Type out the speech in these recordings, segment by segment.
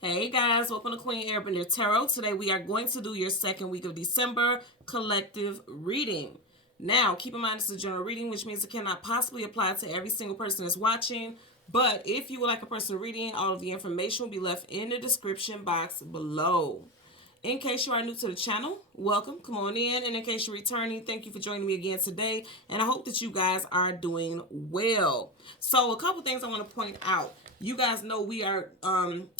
Hey guys, welcome to Queen Airbender Tarot. Today we are going to do your second week of December collective reading. Now, keep in mind it's a general reading, which means it cannot possibly apply to every single person that's watching. But if you would like a personal reading, all of the information will be left in the description box below. In case you are new to the channel, welcome, come on in. And in case you're returning, thank you for joining me again today. And I hope that you guys are doing well. So a couple things I want to point out. You guys know we are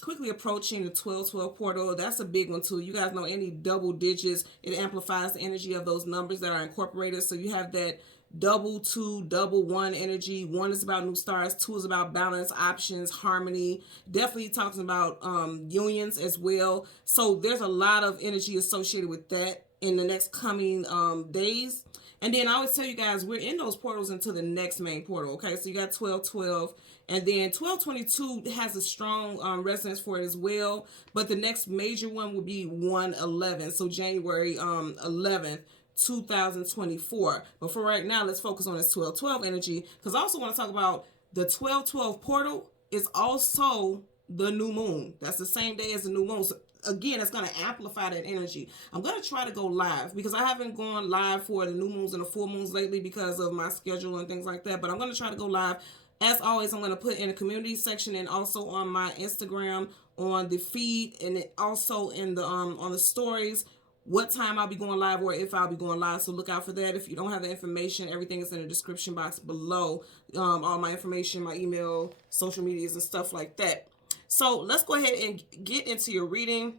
quickly approaching the 1212 portal. That's a big one too. You guys know any double digits, it amplifies the energy of those numbers that are incorporated. So you have that double two, double one energy. One is about new stars. Two is about balance, options, harmony. Definitely talking about unions as well. So there's a lot of energy associated with that in the next coming days. And then I always tell you guys, we're in those portals into the next main portal. Okay, so you got 1212, and then 1222 has a strong resonance for it as well. But the next major one will be 111. So January 11th. 2024. But for right now, let's focus on this 1212 energy, because I also want to talk about the 1212 portal is also the new moon. That's the same day as the new moon. So again, it's going to amplify that energy. I'm going to try to go live because I haven't gone live for the new moons and the full moons lately because of my schedule and things like that. But I'm going to try to go live. As always, I'm going to put in the community section and also on my Instagram, on the feed, and also in the on the stories, what time I'll be going live or if I'll be going live. So look out for that. If you don't have the information, everything is in the description box below. All my information, my email, social medias, and stuff like that. So let's go ahead and get into your reading.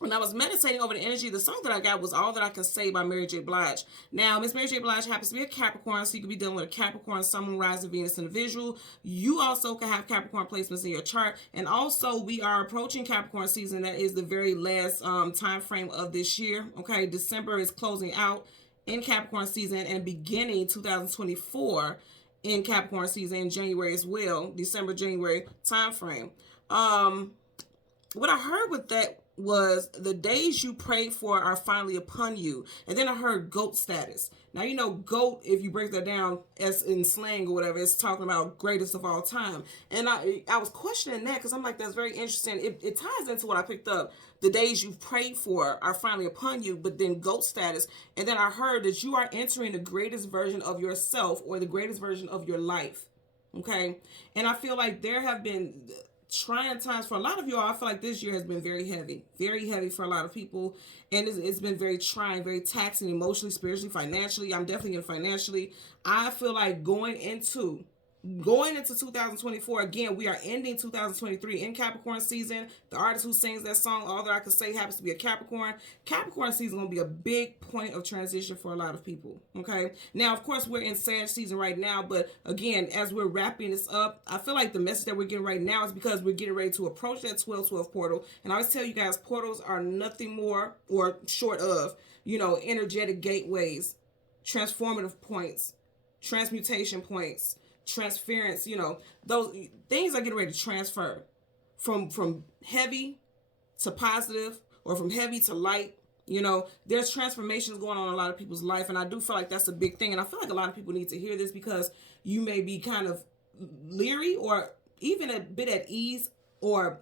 When I was meditating over the energy, the song that I got was All That I Can Say by Mary J. Blige. Now, Miss Mary J. Blige happens to be a Capricorn, so you could be dealing with a Capricorn, Sun, Moon, Rising, Venus individual. You also can have Capricorn placements in your chart. And also, we are approaching Capricorn season. That is the very last time frame of this year. Okay, December is closing out in Capricorn season and beginning 2024 in Capricorn season in January as well. December, January time frame. What I heard with that was the days you prayed for are finally upon you. And then I heard GOAT status. Now, you know, GOAT, if you break that down as in slang or whatever, it's talking about greatest of all time. And I was questioning that because I'm like, that's very interesting. It ties into what I picked up. The days you've prayed for are finally upon you, but then GOAT status. And then I heard that you are entering the greatest version of yourself or the greatest version of your life. Okay. And I feel like there have been trying times for a lot of y'all. I feel like this year has been very heavy for a lot of people, and it's been very trying, very taxing emotionally, spiritually, financially. I'm definitely in financially. I feel like going into 2024, again, we are ending 2023 in Capricorn season. The artist who sings that song, All That I Can Say, happens to be a Capricorn. Capricorn season is going to be a big point of transition for a lot of people. Okay. Now, of course, we're in Sag season right now, but again, as we're wrapping this up, I feel like the message that we're getting right now is because we're getting ready to approach that 1212 portal. And I always tell you guys, portals are nothing more or short of, energetic gateways, transformative points, transmutation points, transference. Those things are getting ready to transfer from heavy to positive, or from heavy to light. There's transformations going on in a lot of people's life, and I do feel like that's a big thing. And I feel like a lot of people need to hear this because you may be kind of leery or even a bit at ease, or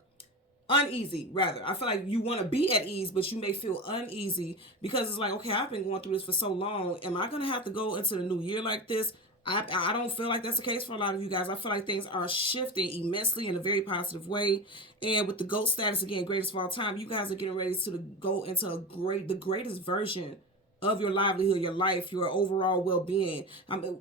uneasy rather. I feel like you want to be at ease, but you may feel uneasy because it's like, okay, I've been going through this for so long. Am I going to have to go into the new year like this? I don't feel like that's the case for a lot of you guys. I feel like things are shifting immensely in a very positive way. And with the GOAT status, again, greatest of all time, you guys are getting ready to go into the greatest version of your livelihood, your life, your overall well-being.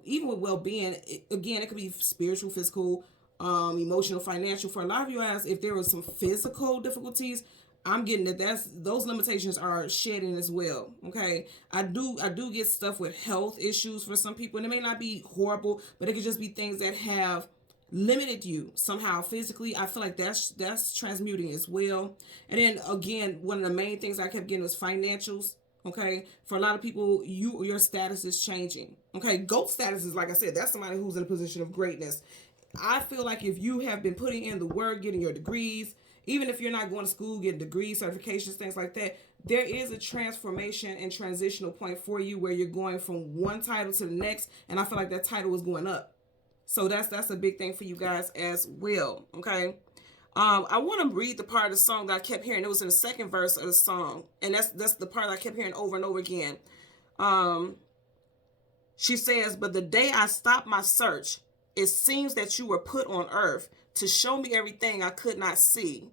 Even with well-being, again, it could be spiritual, physical, emotional, financial. For a lot of you guys, if there was some physical difficulties, I'm getting that those limitations are shedding as well. Okay. I do get stuff with health issues for some people, and it may not be horrible, but it could just be things that have limited you somehow physically. I feel like that's transmuting as well. And then again, one of the main things I kept getting was financials. Okay. For a lot of people, your status is changing. Okay. GOAT status is, like I said, that's somebody who's in a position of greatness. I feel like if you have been putting in the work, getting your degrees, even if you're not going to school, getting degrees, certifications, things like that, there is a transformation and transitional point for you where you're going from one title to the next. And I feel like that title is going up. So that's a big thing for you guys as well. Okay. I want to read the part of the song that I kept hearing. It was in the second verse of the song, and that's the part I kept hearing over and over again. She says, "But the day I stopped my search, it seems that you were put on earth to show me everything I could not see."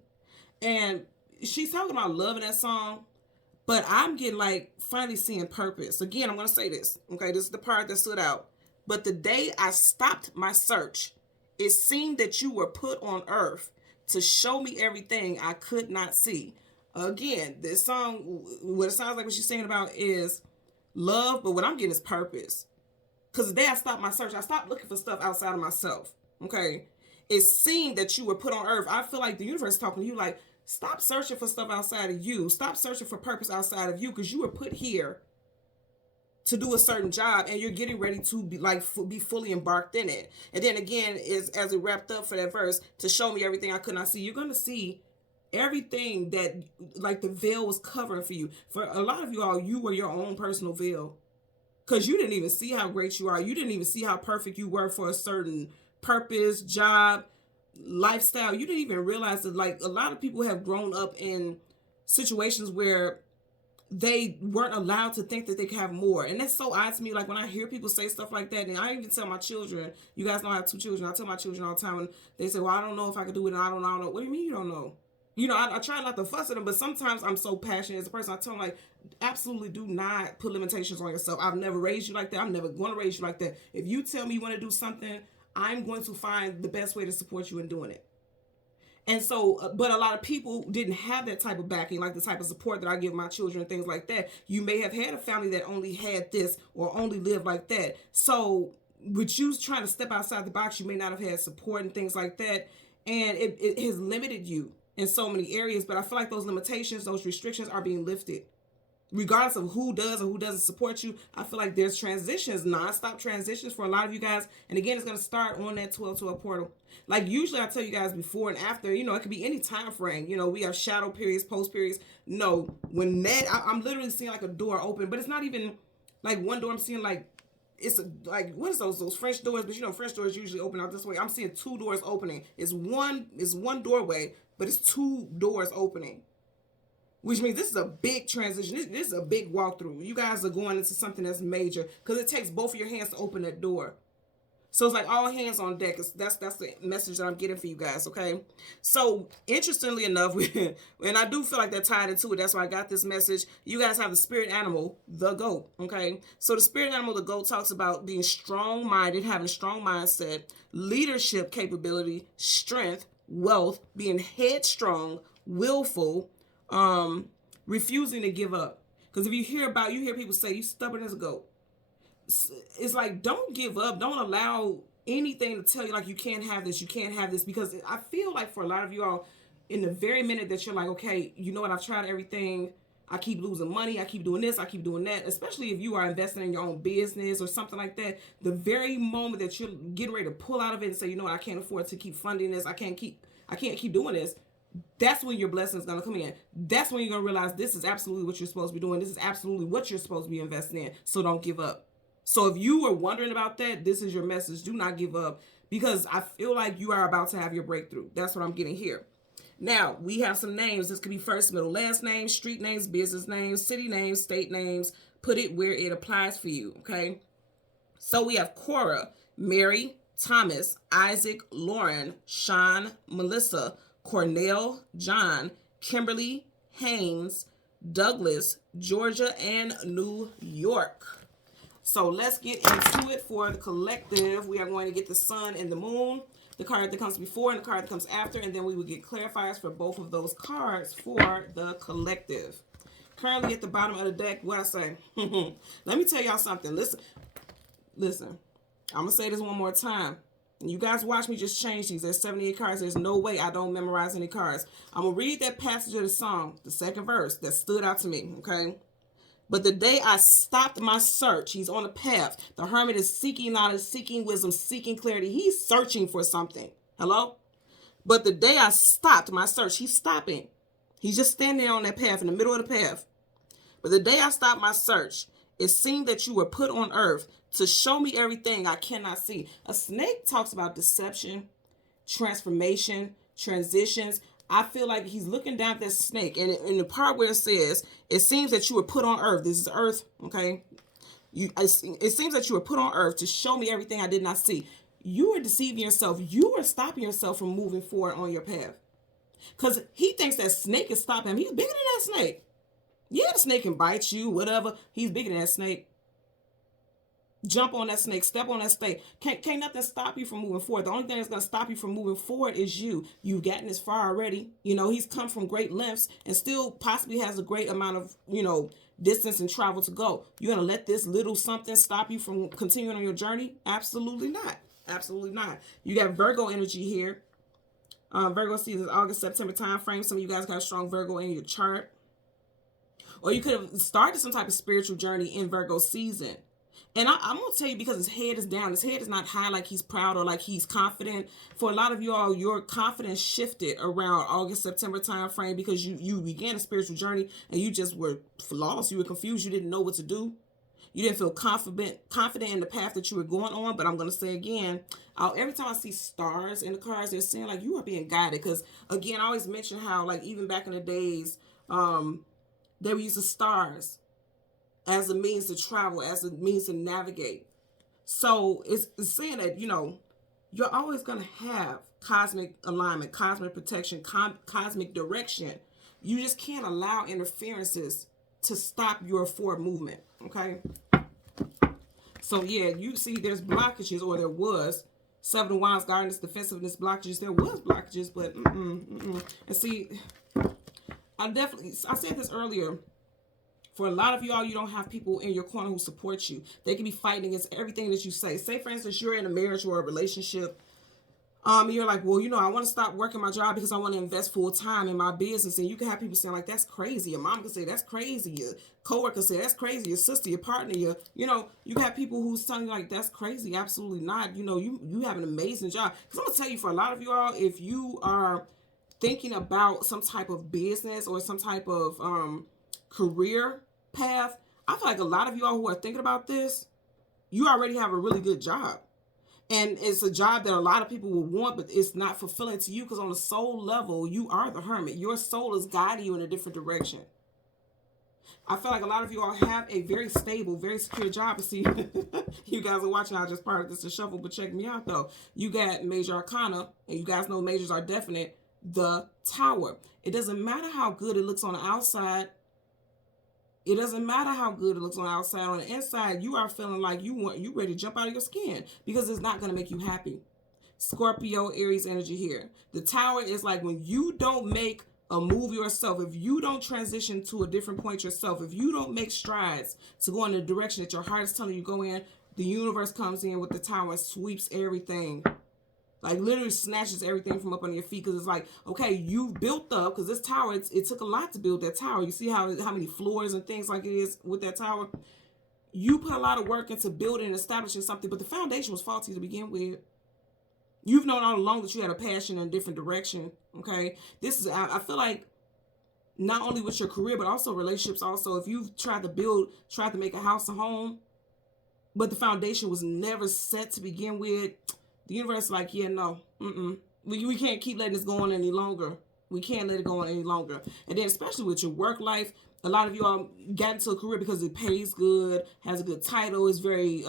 And she's talking about love in that song, but I'm getting like finally seeing purpose. Again, I'm going to say this. Okay, this is the part that stood out. "But the day I stopped my search, it seemed that you were put on earth to show me everything I could not see." Again, this song, what it sounds like what she's saying about is love, but what I'm getting is purpose. Because the day I stopped my search, I stopped looking for stuff outside of myself. Okay? It seemed that you were put on earth. I feel like the universe is talking to you like, stop searching for stuff outside of you. Stop searching for purpose outside of you, because you were put here to do a certain job, and you're getting ready to be fully embarked in it. And then again, as it wrapped up for that verse, to show me everything I could not see. You're going to see everything that like the veil was covering for you. For a lot of you all, you were your own personal veil. Because you didn't even see how great you are. You didn't even see how perfect you were for a certain purpose, job, lifestyle. You didn't even realize that, like, a lot of people have grown up in situations where they weren't allowed to think that they could have more. And that's so odd to me. Like, when I hear people say stuff like that, and I even tell my children, you guys know I have 2 children. I tell my children all the time when they say, well, I don't know if I could do it, and I don't know. What do you mean you don't know? You know, I try not to fuss at them, but sometimes I'm so passionate as a person. I tell them, like, absolutely do not put limitations on yourself. I've never raised you like that. I'm never going to raise you like that. If you tell me you want to do something, I'm going to find the best way to support you in doing it. And so, but a lot of people didn't have that type of backing, like the type of support that I give my children and things like that. You may have had a family that only had this or only lived like that. So with you trying to step outside the box, you may not have had support and things like that. And it has limited you in so many areas, but I feel like those limitations, those restrictions are being lifted. Regardless of who does or who doesn't support you, I feel like there's transitions, non-stop transitions for a lot of you guys. And again, it's going to start on that 12-12 portal. Like usually I tell you guys before and after, you know, it could be any time frame. You know, we have shadow periods, post periods. No, when that, I'm literally seeing like a door open, but it's not even like one door. I'm seeing like, it's like, what is those French doors? But you know, French doors usually open out this way. I'm seeing 2 doors opening. It's one doorway, but it's 2 doors opening, which means this is a big transition. This is a big walkthrough. You guys are going into something that's major because it takes both of your hands to open that door. So it's like all hands on deck. That's the message that I'm getting for you guys, okay? So interestingly enough, and I do feel like they're tied into it. That's why I got this message. You guys have the spirit animal, the goat, okay? So the spirit animal, the goat, talks about being strong-minded, having a strong mindset, leadership capability, strength, wealth, being headstrong, willful, refusing to give up. Because if you hear people say you stubborn as a goat. It's like, don't give up. Don't allow anything to tell you like you can't have this, because I feel like for a lot of you all, in the very minute that you're like, okay, you know what, I've tried everything, I keep losing money, I keep doing this, I keep doing that, especially if you are investing in your own business or something like that, the very moment that you're getting ready to pull out of it and say, you know what, I can't afford to keep funding this, I can't keep doing this, that's when your blessing is going to come in. That's when you're going to realize this is absolutely what you're supposed to be doing. This is absolutely what you're supposed to be investing in. So don't give up. So if you were wondering about that, this is your message. Do not give up, because I feel like you are about to have your breakthrough. That's what I'm getting here. Now, we have some names. This could be first, middle, last names, street names, business names, city names, state names. Put it where it applies for you, okay? So we have Cora, Mary, Thomas, Isaac, Lauren, Sean, Melissa, Cornell, John, Kimberly, Haynes, Douglas, Georgia, and New York. So let's get into it for the collective. We are going to get the sun and the moon, the card that comes before and the card that comes after, and then we will get clarifiers for both of those cards for the collective. Currently at the bottom of the deck, what I say? Let me tell y'all something. Listen. I'm going to say this one more time. You guys watch me just change these. There's 78 cards. There's no way I don't memorize any cards. I'm going to read that passage of the song, the second verse, that stood out to me, okay? But the day I stopped my search, he's on a path. The hermit is seeking knowledge, seeking wisdom, seeking clarity. He's searching for something. Hello? But the day I stopped my search, he's stopping. He's just standing there on that path, in the middle of the path. But the day I stopped my search, it seemed that you were put on earth to show me everything I cannot see. A snake talks about deception, transformation, transitions. I feel like he's looking down at that snake, and in the part where it says, it seems that you were put on earth. This is earth, okay? It seems that you were put on earth to show me everything I did not see. You are deceiving yourself. You are stopping yourself from moving forward on your path. Because he thinks that snake is stopping him. He's bigger than that snake. Yeah, the snake can bite you, whatever. He's bigger than that snake. Jump on that snake, step on that snake. Can't nothing stop you from moving forward. The only thing that's going to stop you from moving forward is you. You've gotten this far already. You know, he's come from great lengths and still possibly has a great amount of, distance and travel to go. You're going to let this little something stop you from continuing on your journey? Absolutely not. Absolutely not. You got Virgo energy here. Virgo season, August, September time frame. Some of you guys got a strong Virgo in your chart. Or you could have started some type of spiritual journey in Virgo season. And I'm going to tell you, because his head is down. His head is not high like he's proud or like he's confident. For a lot of you all, your confidence shifted around August, September time frame because you began a spiritual journey and you just were lost. You were confused. You didn't know what to do. You didn't feel confident in the path that you were going on. But I'm going to say again, every time I see stars in the cards, they're saying like you are being guided. Because again, I always mention how like even back in the days, they were using stars as a means to travel, as a means to navigate. So it's saying that, you're always going to have cosmic alignment, cosmic protection, cosmic direction. You just can't allow interferences to stop your forward movement, okay? So yeah, you see there's blockages, or there was. Seven of Wands, guardedness, defensiveness, blockages. There was blockages, but And see, I said this earlier. For a lot of y'all, you don't have people in your corner who support you. They can be fighting against everything that you say. Say, for instance, you're in a marriage or a relationship. You're like, well, I want to stop working my job because I want to invest full time in my business. And you can have people saying like, that's crazy. Your mom can say, that's crazy. Your coworker say, that's crazy. Your sister, your partner, you have people who's telling you like, that's crazy. Absolutely not. You have an amazing job. Because I'm going to tell you, for a lot of you all, if you are thinking about some type of business or some type of, career path, I feel like a lot of y'all who are thinking about this, you already have a really good job. And it's a job that a lot of people will want, but it's not fulfilling to you because on a soul level, you are the hermit. Your soul is guiding you in a different direction. I feel like a lot of you all have a very stable, very secure job. And see, you guys are watching, I just part of this to shuffle, but check me out though. You got major arcana, and you guys know majors are definite, the Tower. It doesn't matter how good it looks on the outside. It doesn't matter how good it looks on the outside. On the inside, you are feeling like you ready to jump out of your skin because it's not going to make you happy. Scorpio, Aries energy here. The Tower is like when you don't make a move yourself, if you don't transition to a different point yourself, if you don't make strides to go in the direction that your heart is telling you to go in, the universe comes in with the Tower and sweeps everything. Like literally snatches everything from up under your feet because it's like, okay, you've built up, because this tower, it took a lot to build that tower. You see how many floors and things like it is with that tower? You put a lot of work into building and establishing something, but the foundation was faulty to begin with. You've known all along that you had a passion in a different direction, okay? I feel like not only with your career, but also relationships also. If you've tried to make a house a home, but the foundation was never set to begin with, the universe is like, yeah, no, we can't keep letting this go on any longer. We can't let it go on any longer. And then especially with your work life, a lot of you all got into a career because it pays good, has a good title, is very,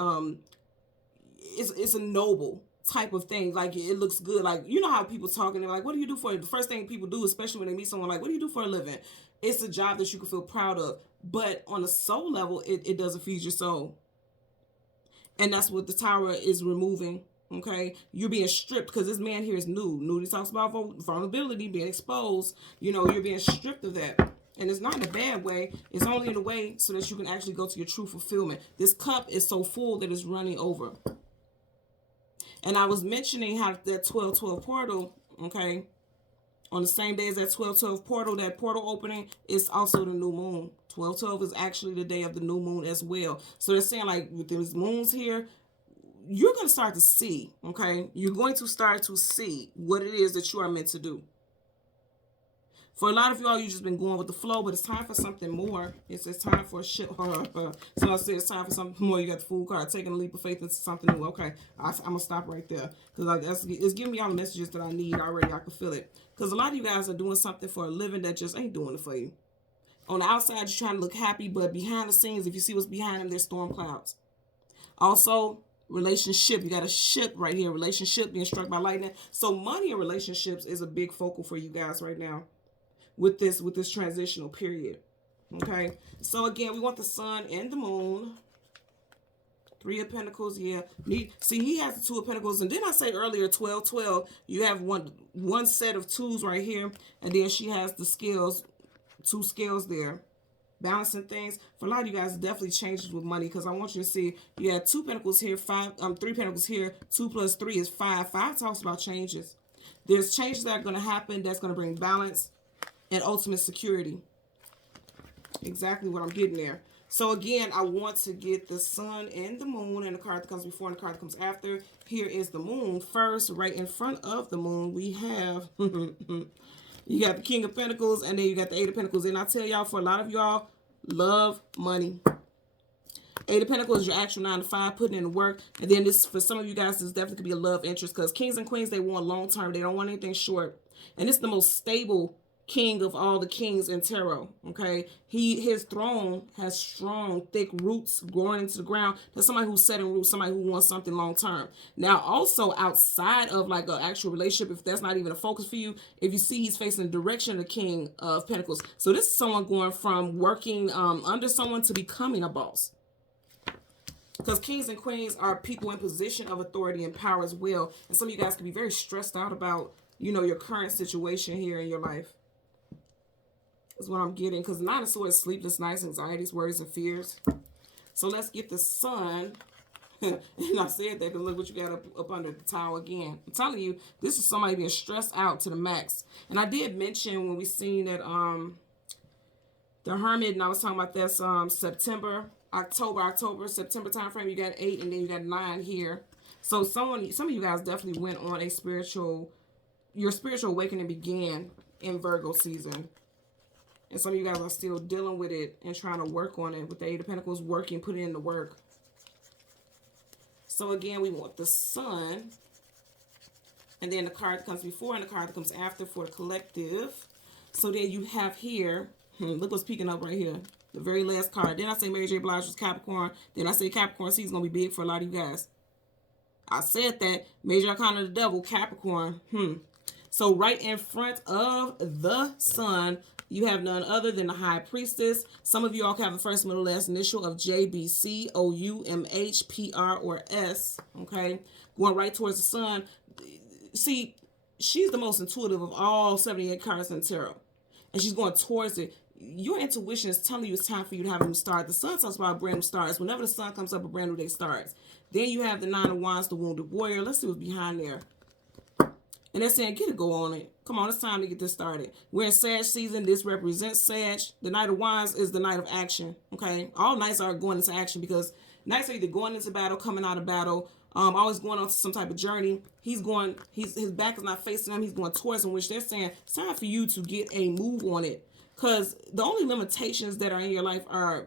it's a noble type of thing. Like it looks good. Like, you know how people talk and they're like, what do you do for it? The first thing people do, especially when they meet someone, like, what do you do for a living? It's a job that you can feel proud of. But on a soul level, it doesn't feed your soul. And that's what the Tower is removing. Okay, you're being stripped because this man here is new. Nudity talks about vulnerability, being exposed. You're being stripped of that. And it's not in a bad way. It's only in a way so that you can actually go to your true fulfillment. This cup is so full that it's running over. And I was mentioning how that 12-12 portal, okay, on the same day as that 12-12 portal, that portal opening is also the new moon. 12-12 is actually the day of the new moon as well. So they're saying like with these moons here, you're going to start to see, okay? You're going to start to see what it is that you are meant to do. For a lot of y'all, you just been going with the flow, but it's time for something more. It's time for a shit. So I said it's time for something more. You got the Fool card, taking a leap of faith into something new. Okay, I'm gonna stop right there because it's giving me all the messages that I need already. I can feel it because a lot of you guys are doing something for a living that just ain't doing it for you. On the outside, you're trying to look happy, but behind the scenes, if you see what's behind them, there's storm clouds. Also, relationship. You got a ship right here. Relationship being struck by lightning. So money and relationships is a big focal for you guys right now with this transitional period. Okay. So again, we want the sun and the moon. Three of Pentacles, yeah. See, he has the Two of Pentacles, and didn't I say earlier 12, 12? You have one set of twos right here, and then she has the scales, two scales there. Balancing things. For a lot of you guys, it definitely changes with money because I want you to see you have 2 pentacles here, 3 pentacles here. 2 plus 3 is 5. 5 talks about changes. There's changes that are going to happen that's going to bring balance and ultimate security. Exactly what I'm getting there. So again, I want to get the sun and the moon, and the card that comes before and the card that comes after. Here is the moon first. Right in front of the moon, we have you got the King of Pentacles, and then you got the Eight of Pentacles. And I tell y'all, for a lot of y'all, love money. Eight of Pentacles is your actual 9 to 5, putting in the work. And then this, for some of you guys, this definitely could be a love interest because kings and queens, they want long term. They don't want anything short. And it's the most stable king of all the kings in tarot. Okay, his throne has strong, thick roots growing into the ground. That's somebody who's setting roots, somebody who wants something long term. Now, also outside of like an actual relationship, if that's not even a focus for you, if you see he's facing the direction of the King of Pentacles, so this is someone going from working under someone to becoming a boss. Because kings and queens are people in position of authority and power as well. And some of you guys can be very stressed out about, you know, your current situation here in your life. That's what I'm getting. Because Nine of Swords, sleepless nights, anxieties, worries, and fears. So let's get the sun. And I said that because look what you got up under the towel again. I'm telling you, this is somebody being stressed out to the max. And I did mention when we seen that the Hermit, and I was talking about this September, September time frame, you got 8 and then you got 9 here. So some of you guys definitely went on your spiritual awakening began in Virgo season. And some of you guys are still dealing with it and trying to work on it with the Eight of Pentacles, working, putting in the work. So again, we want the sun. And then the card that comes before and the card that comes after for the collective. So then you have here, look what's peeking up right here. The very last card. Then I say Mary J. Blige was Capricorn. Then I say Capricorn season is going to be big for a lot of you guys. I said that. Major Arcana of the Devil, Capricorn. So right in front of the sun, you have none other than the High Priestess. Some of you all have the first, middle, last initial of JBC, OUMH, PR, or S. Okay? Going right towards the sun. See, she's the most intuitive of all 78 cards in tarot. And she's going towards it. Your intuition is telling you it's time for you to have a new start. The sun talks about brand new starts. Whenever the sun comes up, a brand new day starts. Then you have the Nine of Wands, the Wounded Warrior. Let's see what's behind there. And they're saying, get a go on it. Come on, it's time to get this started. We're in Sag season. This represents Sag. The Knight of Wands is the night of action. Okay? All nights are going into action because nights are either going into battle, coming out of battle, always going on to some type of journey. His back is not facing them. He's going towards them, which they're saying it's time for you to get a move on it. Because the only limitations that are in your life are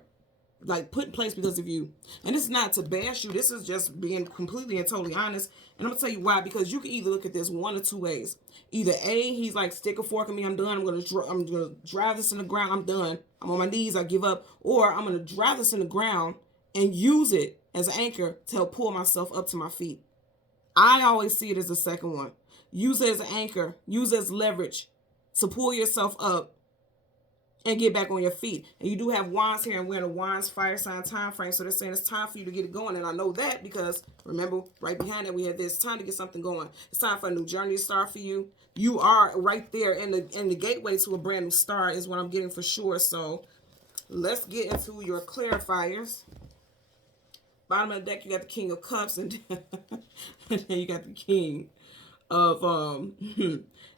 like put in place because of you. And this is not to bash you. This is just being completely and totally honest. And I'm going to tell you why. Because you can either look at this one or two ways. Either A, he's like, stick a fork in me, I'm done. I'm going to drive this in the ground. I'm done. I'm on my knees. I give up. Or I'm going to drive this in the ground and use it as an anchor to help pull myself up to my feet. I always see it as the second one. Use it as an anchor. Use it as leverage to pull yourself up and get back on your feet. And you do have wands here, and we're in a wands fire sign time frame. So they're saying it's time for you to get it going. And I know that because remember, right behind that we have this. It's time to get something going. It's time for a new journey to start for you. You are right there in the gateway to a brand new start is what I'm getting for sure. So let's get into your clarifiers. Bottom of the deck, you got the King of Cups, and then you got the King of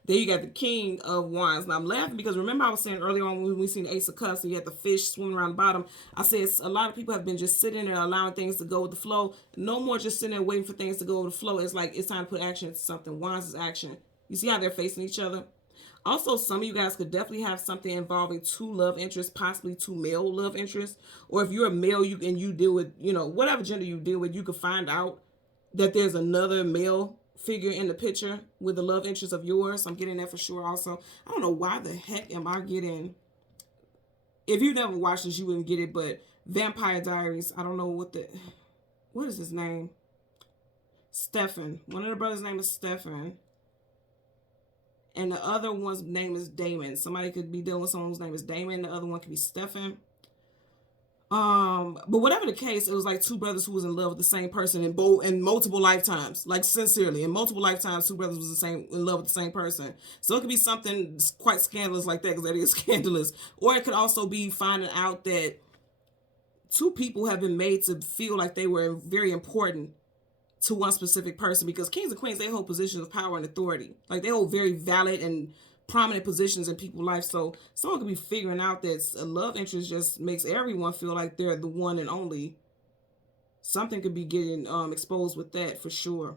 then you got the King of Wands. Now I'm laughing because remember I was saying earlier on when we seen the Ace of Cups and you had the fish swimming around the bottom. I said a lot of people have been just sitting there allowing things to go with the flow. No more just sitting there waiting for things to go with the flow. It's like it's time to put action into something. Wands is action. You see how they're facing each other? Also, some of you guys could definitely have something involving two love interests, possibly two male love interests. Or if you're a male, you deal with, whatever gender you deal with, you could find out that there's another male figure in the picture with the love interest of yours. I'm getting that for sure also. I don't know why the heck am I getting... If you never watched this, you wouldn't get it, but Vampire Diaries, I don't know what is his name? Stefan. One of the brothers' name is Stefan. And the other one's name is Damon. Somebody could be dealing with someone whose name is Damon. The other one could be Stefan. But whatever the case, it was like two brothers who was in love with the same person in multiple lifetimes. Like, sincerely, in multiple lifetimes, two brothers was in love with the same person. So it could be something quite scandalous like that, because that is scandalous. Or it could also be finding out that two people have been made to feel like they were very important to one specific person, because kings and queens, they hold positions of power and authority. Like, they hold very valid and prominent positions in people's life. So someone could be figuring out that a love interest just makes everyone feel like they're the one and only. Something could be getting exposed with that for sure.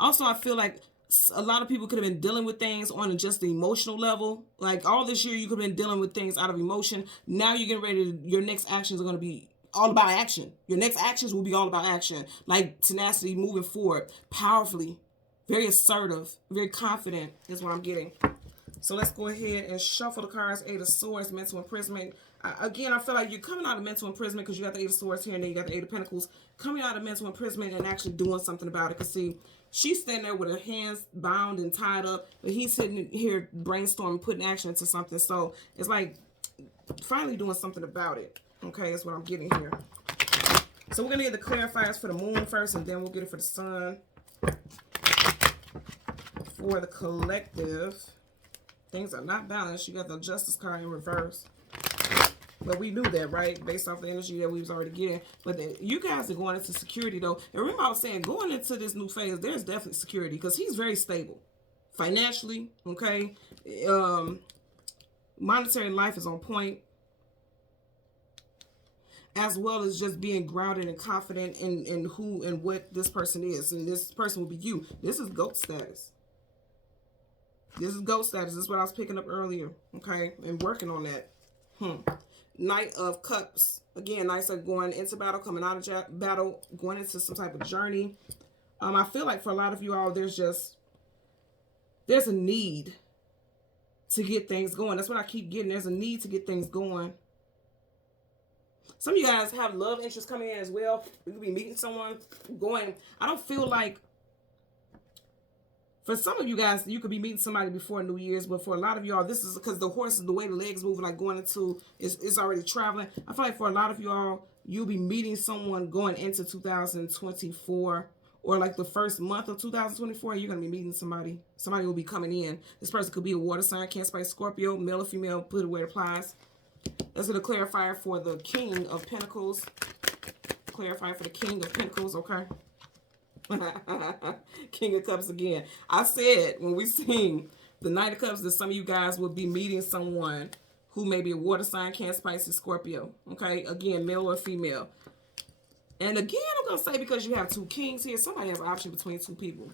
Also, I feel like a lot of people could have been dealing with things on just the emotional level. Like, all this year you could have been dealing with things out of emotion. Now you're getting ready to, your next actions are going to be all about action. Your next actions will be all about action. Like tenacity, moving forward, powerfully, very assertive, very confident is what I'm getting. So let's go ahead and shuffle the cards. Eight of Swords, mental imprisonment. Again, I feel like you're coming out of mental imprisonment because you got the Eight of Swords here and then you got the Eight of Pentacles. Coming out of mental imprisonment and actually doing something about it. Because see, she's standing there with her hands bound and tied up, but he's sitting here brainstorming, putting action into something. So it's like finally doing something about it. Okay, that's what I'm getting here. So we're going to get the clarifiers for the moon first, and then we'll get it for the sun. For the collective, things are not balanced. You got the Justice card in reverse. But we knew that, right? Based off the energy that we was already getting. But you guys are going into security, though. And remember I was saying, going into this new phase, there's definitely security. Because he's very stable. Financially, okay? Monetary life is on point. As well as just being grounded and confident in who and what this person is. And this person will be you. This is GOAT status. This is GOAT status. This is what I was picking up earlier. Okay? And working on that. Knight of Cups. Again, Knights are going into battle, coming out of battle, going into some type of journey. I feel like for a lot of you all, there's a need to get things going. That's what I keep getting. There's a need to get things going. Some of you guys have love interest coming in as well. You could be meeting someone, going. I don't feel like, for some of you guys, you could be meeting somebody before New Year's, but for a lot of y'all, this is because the horse is the way the legs moving, like going into, it's already traveling. I feel like for a lot of y'all, you'll be meeting someone going into 2024, or like the first month of 2024, you're going to be meeting somebody. Somebody will be coming in. This person could be a water sign, Cancer, Pisces, Scorpio, male or female, put it where it applies. Let's get a clarifier for the King of Pentacles. Clarifier for the King of Pentacles, okay? King of Cups again. I said when we sing the Knight of Cups that some of you guys will be meeting someone who may be a water sign, Cancer, Pisces, Scorpio. Okay? Again, male or female. And again, I'm going to say, because you have two kings here, somebody has an option between two people.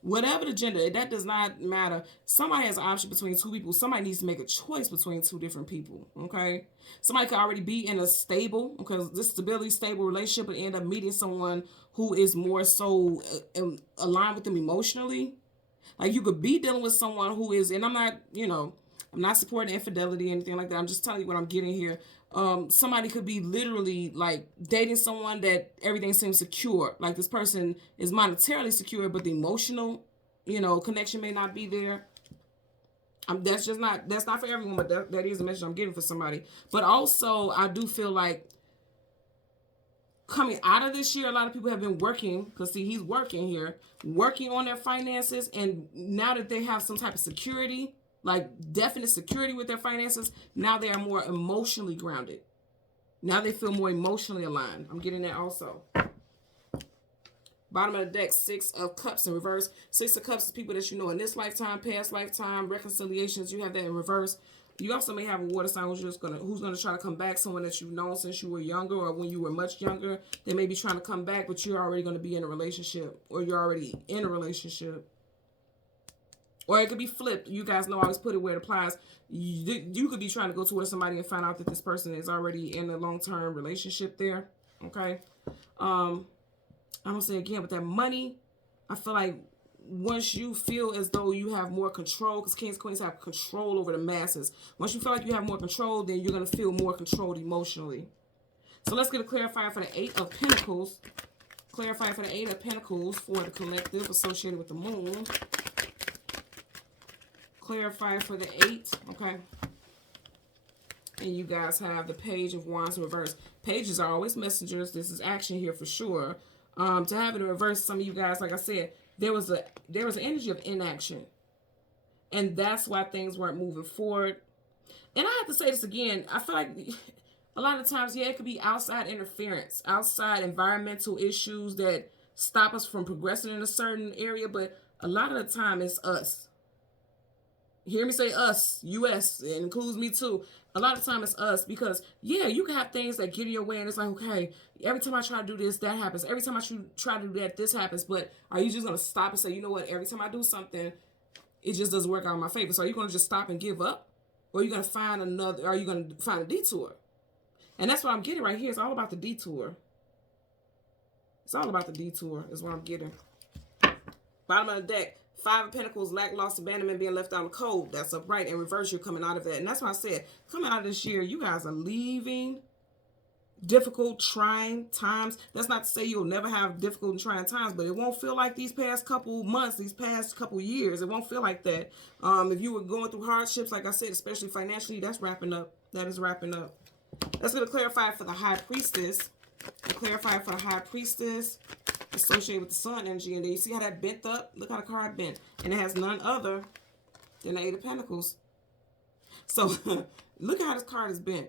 Whatever the gender, that does not matter. Somebody has an option between two people. Somebody needs to make a choice between two different people, okay? Somebody could already be in a stable, because this stability, stable relationship, and end up meeting someone who is more so aligned with them emotionally. Like, you could be dealing with someone who is, and I'm not, I'm not supporting infidelity or anything like that. I'm just telling you what I'm getting here. Somebody could be literally like dating someone that everything seems secure. Like, this person is monetarily secure, but the emotional, connection may not be there. That's not for everyone, but that is a message I'm getting for somebody. But also, I do feel like coming out of this year, a lot of people have been working, because see, he's working here, working on their finances. And now that they have some type of security, like definite security with their finances, now they are more emotionally grounded. Now they feel more emotionally aligned. I'm getting that also. Bottom of the deck, Six of Cups in reverse. Six of Cups is people that you know in this lifetime, past lifetime, reconciliations. You have that in reverse. You also may have a water sign who's gonna try to come back. Someone that you've known since you were younger, or when you were much younger. They may be trying to come back, but you're already going to be in a relationship, or you're already in a relationship. Or it could be flipped. You guys know I always put it where it applies. You could be trying to go towards somebody and find out that this person is already in a long-term relationship there. Okay. I'm going to say again, with that money, I feel like once you feel as though you have more control, because kings, queens have control over the masses. Once you feel like you have more control, then you're going to feel more controlled emotionally. So let's get a clarifier for the 8 of Pentacles. Clarify for the 8 of Pentacles for the collective associated with the moon. Clarify for the 8, okay? And you guys have the Page of Wands in reverse. Pages are always messengers. This is action here for sure. To have it in reverse, some of you guys, like I said, there was an energy of inaction. And that's why things weren't moving forward. And I have to say this again. I feel like a lot of times, yeah, it could be outside interference, outside environmental issues that stop us from progressing in a certain area. But a lot of the time, it's us. Hear me say us, U.S., it includes me too. A lot of time it's us because, yeah, you can have things that get in your way and it's like, okay, every time I try to do this, that happens. Every time I try to do that, this happens. But are you just going to stop and say, you know what, every time I do something, it just doesn't work out in my favor. So are you going to just stop and give up? Or are you going to find another, or are you going to find a detour? And that's what I'm getting right here. It's all about the detour. It's all about the detour is what I'm getting. Bottom of the deck. 5 of Pentacles, lack, loss, abandonment, being left out in the cold. That's upright. In reverse, you're coming out of that. And that's why I said, coming out of this year, you guys are leaving difficult, trying times. That's not to say you'll never have difficult and trying times, but it won't feel like these past couple months, these past couple years. It won't feel like that. If you were going through hardships, like I said, especially financially, that's wrapping up. That is wrapping up. That's going to clarify for the High Priestess. Clarify for the High Priestess. Associated with the sun energy, and then you see how that bent up. Look how the card bent, and it has none other than the 8 of Pentacles. So look at how this card is bent.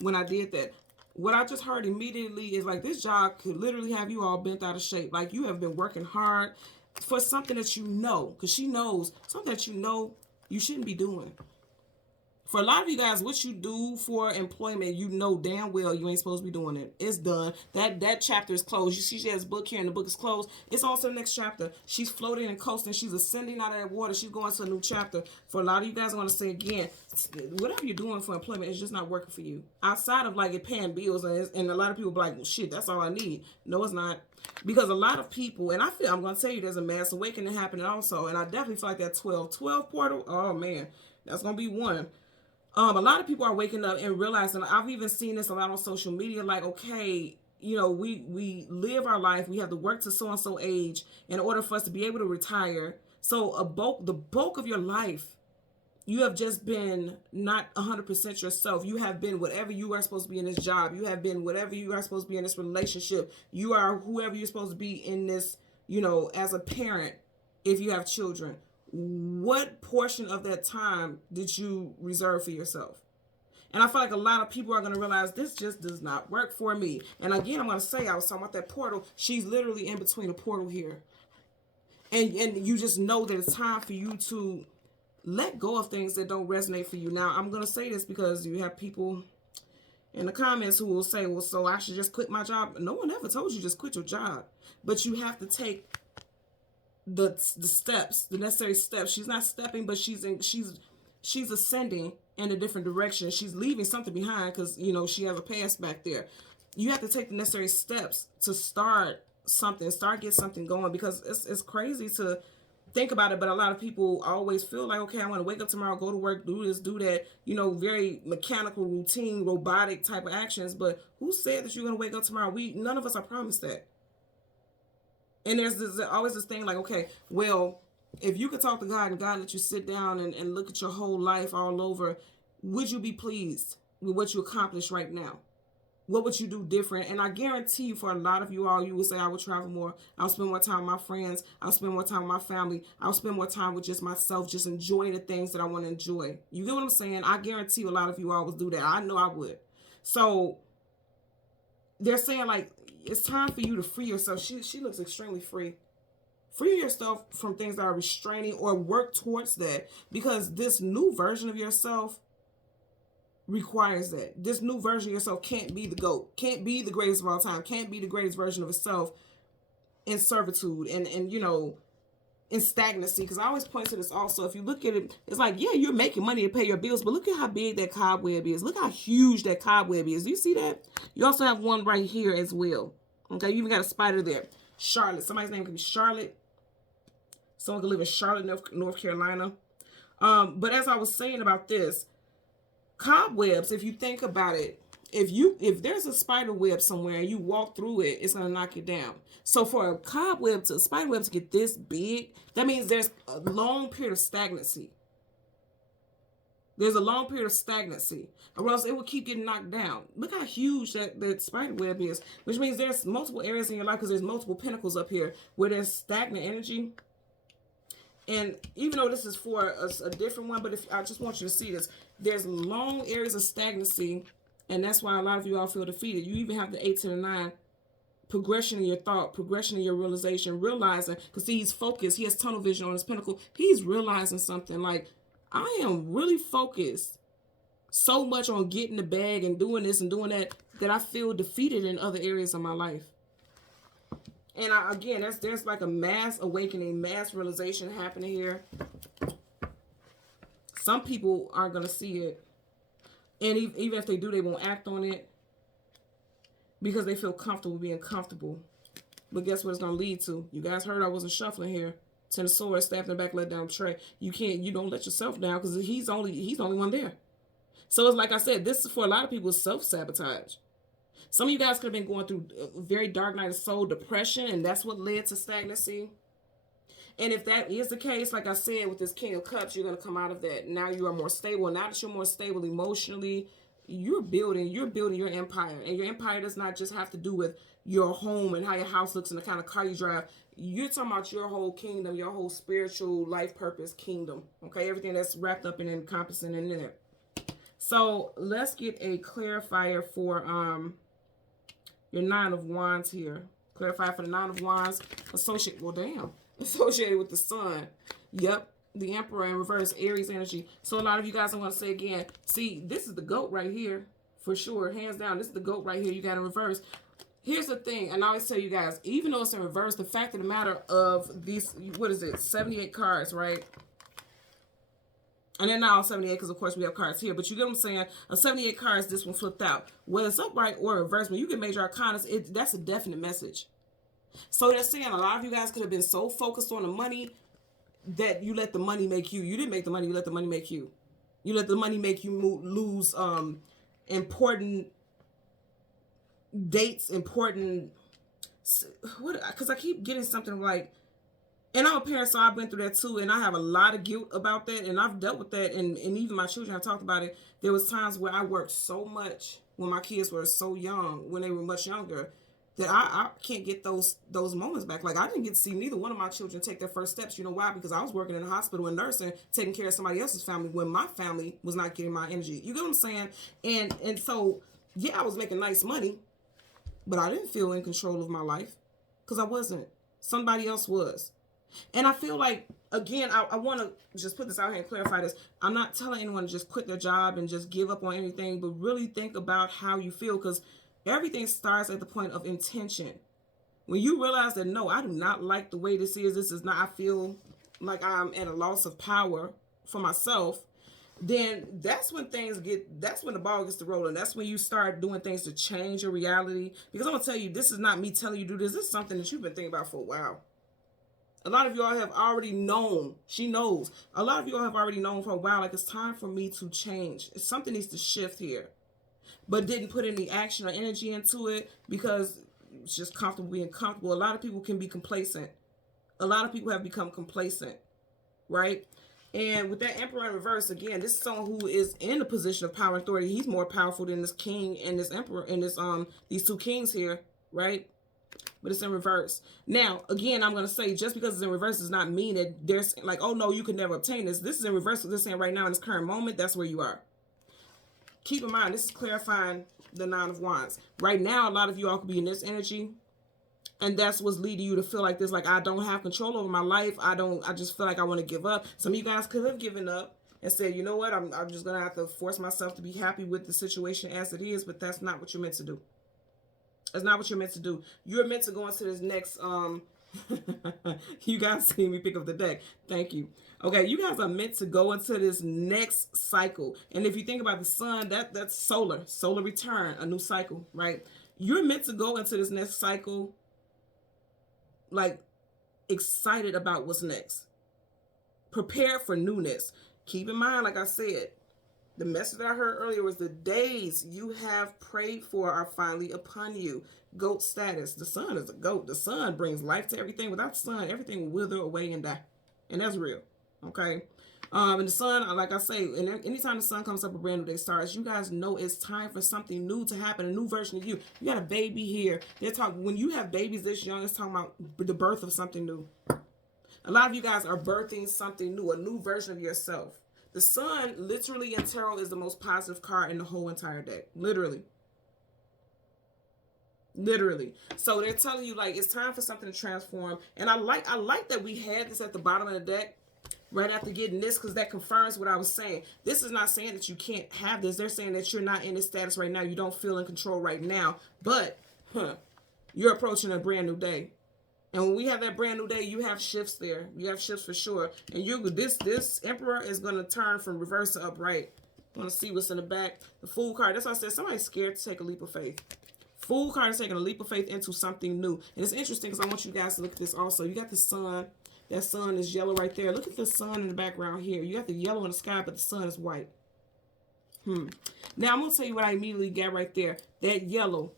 When I did that, what I just heard immediately is like this job could literally have you all bent out of shape. Like you have been working hard for something that you know, because she knows something that you know you shouldn't be doing. For a lot of you guys, what you do for employment, you know damn well you ain't supposed to be doing it. It's done. That chapter is closed. You see she has a book here and the book is closed. It's on to the next chapter. She's floating and coasting. She's ascending out of that water. She's going to a new chapter. For a lot of you guys, I want to say again, whatever you're doing for employment is just not working for you. Outside of like it paying bills, and a lot of people be like, well, shit, that's all I need. No, it's not. Because a lot of people, and I feel, I'm going to tell you there's a mass awakening happening also. And I definitely feel like that 12 portal, oh man, that's going to be one. A lot of people are waking up and realizing, I've even seen this a lot on social media, like, okay, you know, we live our life, we have to work to so-and-so age in order for us to be able to retire. So the bulk of your life, you have just been not 100% yourself. You have been whatever you are supposed to be in this job. You have been whatever you are supposed to be in this relationship. You are whoever you're supposed to be in this, you know, as a parent, if you have children. What portion of that time did you reserve for yourself? And I feel like a lot of people are going to realize this just does not work for me. And again, I'm going to say, I was talking about that portal. She's literally in between a portal here. And you just know that it's time for you to let go of things that don't resonate for you. Now, I'm going to say this because you have people in the comments who will say, well, so I should just quit my job. No one ever told you just quit your job. But you have to take the steps, the necessary steps. She's not stepping, but she's ascending in a different direction. She's leaving something behind because, you know, she has a past back there. You have to take the necessary steps to start get something going, because it's crazy to think about it, but a lot of people always feel like, okay, I want to wake up tomorrow, go to work, do this, do that, you know, very mechanical, routine, robotic type of actions. But who said that you're going to wake up tomorrow? None of us are promised that. And there's always this thing like, okay, well, if you could talk to God and God let you sit down and look at your whole life all over, would you be pleased with what you accomplished right now? What would you do different? And I guarantee you, for a lot of you all, you would say, I would travel more. I'll spend more time with my friends. I'll spend more time with my family. I'll spend more time with just myself, just enjoying the things that I want to enjoy. You get what I'm saying? I guarantee you a lot of you all would do that. I know I would. So they're saying, like, it's time for you to free yourself. She looks extremely free. Free yourself from things that are restraining, or work towards that, because this new version of yourself requires that. This new version of yourself can't be the GOAT, can't be the greatest of all time, can't be the greatest version of itself in servitude and you know, in stagnancy, because I always point to this also. If you look at it, it's like, yeah, you're making money to pay your bills, but look at how big that cobweb is. Look how huge that cobweb is. Do you see that? You also have one right here as well. Okay, you even got a spider there. Charlotte. Somebody's name could be Charlotte. Someone could live in Charlotte, North Carolina. But as I was saying about this, cobwebs, if you think about it, if there's a spider web somewhere and you walk through it, it's gonna knock you down. So for a cobweb to a spider web to get this big, that means there's a long period of stagnancy. There's a long period of stagnancy, or else it will keep getting knocked down. Look how huge that spider web is, which means there's multiple areas in your life, because there's multiple pinnacles up here where there's stagnant energy. And even though this is for a different one, but if I just want you to see this, there's long areas of stagnancy, and that's why a lot of you all feel defeated. You even have the 8 to the 9, progression in your thought, progression in your realization, realizing, because he's focused, he has tunnel vision on his pinnacle. He's realizing something like, I am really focused so much on getting the bag and doing this and doing that, that I feel defeated in other areas of my life. And again, there's like a mass awakening, mass realization happening here. Some people aren't going to see it. And even if they do, they won't act on it, because they feel comfortable being comfortable. But guess what it's going to lead to? You guys heard I wasn't shuffling here. Ten of Swords, staff in the back, let down tray. You don't let yourself down, because he's the only one there. So it's like I said, this is for a lot of people, self-sabotage. Some of you guys could have been going through a very dark night of soul, depression, and that's what led to stagnancy. And if that is the case, like I said, with this King of Cups, you're going to come out of that. Now you are more stable. Now that you're more stable emotionally, you're building your empire. And your empire does not just have to do with your home and how your house looks and the kind of car you drive. You're talking about your whole kingdom, your whole spiritual life purpose kingdom. Okay, everything that's wrapped up and encompassing in there. So let's get a clarifier for your 9 of Wands here. Clarifier for the 9 of Wands associated with the Sun. Yep, the Emperor in reverse, Aries energy. So a lot of you guys, I want to say again, see, this is the GOAT right here, for sure, hands down. This is the GOAT right here. You got in reverse. Here's the thing, and I always tell you guys, even though it's in reverse, the fact of the matter of these, 78 cards, right? And they're not all 78, because of course we have cards here, but you get what I'm saying? A 78 cards, this one flipped out. Whether it's upright or reverse, when you get major arcana, that's a definite message. So they're saying a lot of you guys could have been so focused on the money that you let the money make you. You didn't make the money, you let the money make you. You let the money make you lose important dates, important, because I keep getting something like, and I'm a parent, so I've been through that too, and I have a lot of guilt about that, and I've dealt with that, and even my children have talked about it. There was times where I worked so much when my kids were so young, when they were much younger, that I can't get those moments back. Like, I didn't get to see neither one of my children take their first steps. You know why? Because I was working in a hospital and nursing, taking care of somebody else's family when my family was not getting my energy. You get what I'm saying? And so, yeah, I was making nice money, but I didn't feel in control of my life, because I wasn't. Somebody else was. And I feel like, again, I want to just put this out here and clarify this. I'm not telling anyone to just quit their job and just give up on anything, but really think about how you feel, because everything starts at the point of intention. When you realize that, no, I do not like the way this is not, I feel like I'm at a loss of power for myself, then that's when that's when the ball gets to rolling. That's when you start doing things to change your reality. Because I'm going to tell you, this is not me telling you to do this. This is something that you've been thinking about for a while. A lot of y'all have already known. She knows. A lot of y'all have already known for a while, like, it's time for me to change. Something needs to shift here. But didn't put any action or energy into it because it's just comfortable being comfortable. A lot of people can be complacent. A lot of people have become complacent, right? And with that Emperor in reverse, again, this is someone who is in a position of power and authority. He's more powerful than this king and this emperor and this these two kings here, right? But it's in reverse. Now, again, I'm going to say, just because it's in reverse does not mean that there's like, oh no, you could never obtain this. This is in reverse. This is saying right now in this current moment, that's where you are. Keep in mind, this is clarifying the 9 of Wands. Right now, a lot of you all could be in this energy, and that's what's leading you to feel like this, like, I don't have control over my life. I just feel like I want to give up. Some of you guys could have given up and said, you know what, I'm just going to have to force myself to be happy with the situation as it is, but that's not what you're meant to do. That's not what you're meant to do. You're meant to go into this next You guys see me pick up the deck. Thank you. Okay, you guys are meant to go into this next cycle. And if you think about the sun, that's solar return, a new cycle, right? You're meant to go into this next cycle like excited about what's next. Prepare for newness. Keep in mind, like I said, the message that I heard earlier was the days you have prayed for are finally upon you. GOAT status. The sun is a GOAT. The sun brings life to everything. Without the sun, everything will wither away and die. And that's real. Okay? And the sun, like I say, and anytime the sun comes up, a brand new day starts, you guys know it's time for something new to happen, a new version of you. You got a baby here. They're talking, when you have babies this young, it's talking about the birth of something new. A lot of you guys are birthing something new, a new version of yourself. The sun, literally in tarot, is the most positive card in the whole entire deck. Literally. So they're telling you, like, it's time for something to transform. And I like that we had this at the bottom of the deck right after getting this, because that confirms what I was saying. This is not saying that you can't have this. They're saying that you're not in this status right now. You don't feel in control right now. But, you're approaching a brand new day. And when we have that brand new day, you have shifts there. You have shifts for sure. And this Emperor is going to turn from reverse to upright. I'm going to see what's in the back. The Fool card. That's why I said somebody's scared to take a leap of faith. Fool card is taking a leap of faith into something new. And it's interesting because I want you guys to look at this also. You got the sun. That sun is yellow right there. Look at the sun in the background here. You got the yellow in the sky, but the sun is white. Now, I'm going to tell you what I immediately got right there. That yellow,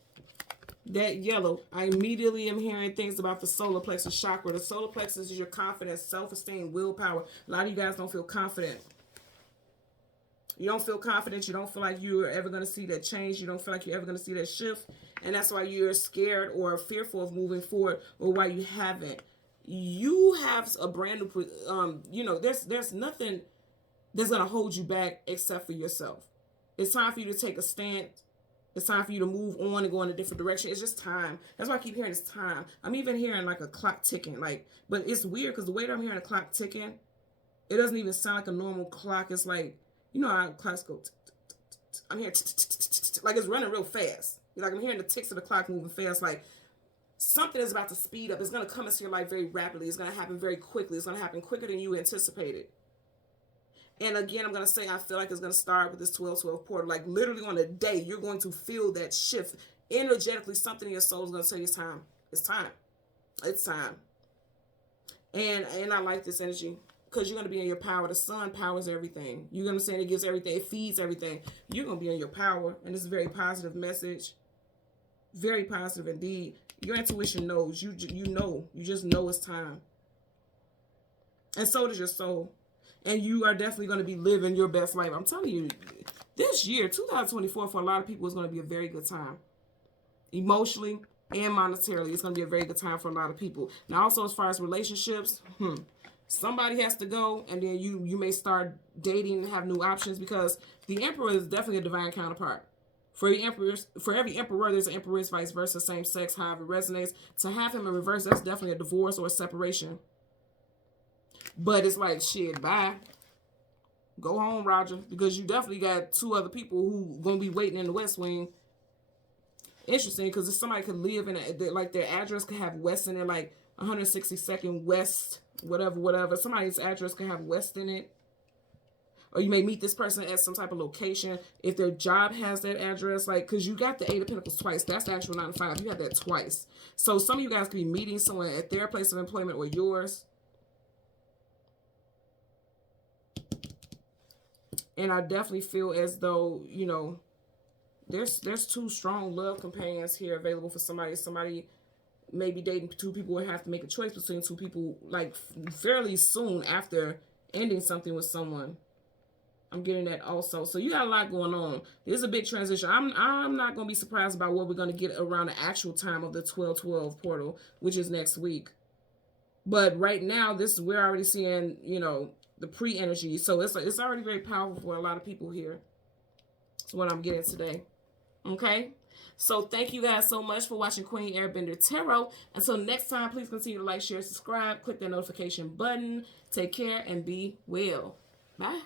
I immediately am hearing things about the solar plexus chakra. The solar plexus is your confidence, self-esteem, willpower. A lot of you guys don't feel confident. You don't feel confident. You don't feel like you're ever going to see that change. You don't feel like you're ever going to see that shift. And that's why you're scared or fearful of moving forward, or why you haven't. You have a brand new, there's nothing that's going to hold you back except for yourself. It's time for you to take a stand. It's time for you to move on and go in a different direction. It's just time. That's why I keep hearing it's time. I'm even hearing like a clock ticking. But it's weird because the way that I'm hearing a clock ticking, it doesn't even sound like a normal clock. It's like, you know how clocks go. I'm hearing like it's running real fast. Like I'm hearing the ticks of the clock moving fast. Like something is about to speed up. It's going to come into your life very rapidly. It's going to happen very quickly. It's going to happen quicker than you anticipated. And again, I'm going to say, I feel like it's going to start with this 12-12 portal. Like literally on a day, you're going to feel that shift. Energetically, something in your soul is going to tell you it's time. It's time. It's time. And I like this energy because you're going to be in your power. The sun powers everything. You're going to say it gives everything. It feeds everything. You're going to be in your power. And this is a very positive message. Very positive indeed. Your intuition knows. You know. You just know it's time. And so does your soul. And you are definitely going to be living your best life. I'm telling you, this year, 2024, for a lot of people, is going to be a very good time. Emotionally and monetarily, it's going to be a very good time for a lot of people. Now, also, as far as relationships, somebody has to go, and then you may start dating and have new options, because the Emperor is definitely a divine counterpart. For every emperor, there's an empress, vice versa, same sex, however it resonates. To have him in reverse, that's definitely a divorce or a separation. But it's like, shit, bye. Go home, Roger. Because you definitely got two other people who going to be waiting in the West Wing. Interesting, because if somebody could live in like their address could have West in it, like 162nd West, whatever. Somebody's address could have West in it. Or you may meet this person at some type of location. If their job has that address, like, because you got the 8 of Pentacles twice. That's the actual 9 to 5. You got that twice. So some of you guys could be meeting someone at their place of employment or yours. And I definitely feel as though, you know, there's two strong love companions here available for somebody. Somebody may be dating two people and have to make a choice between two people, like, fairly soon after ending something with someone. I'm getting that also. So you got a lot going on. This is a big transition. I'm not going to be surprised about what we're going to get around the actual time of the 12-12 portal, which is next week. But right now, we're already seeing, you know, the pre-energy. So it's already very powerful for a lot of people here. That's what I'm getting today. Okay? So thank you guys so much for watching Queen Airbender Tarot. Until next time, please continue to like, share, subscribe, click that notification button. Take care and be well. Bye.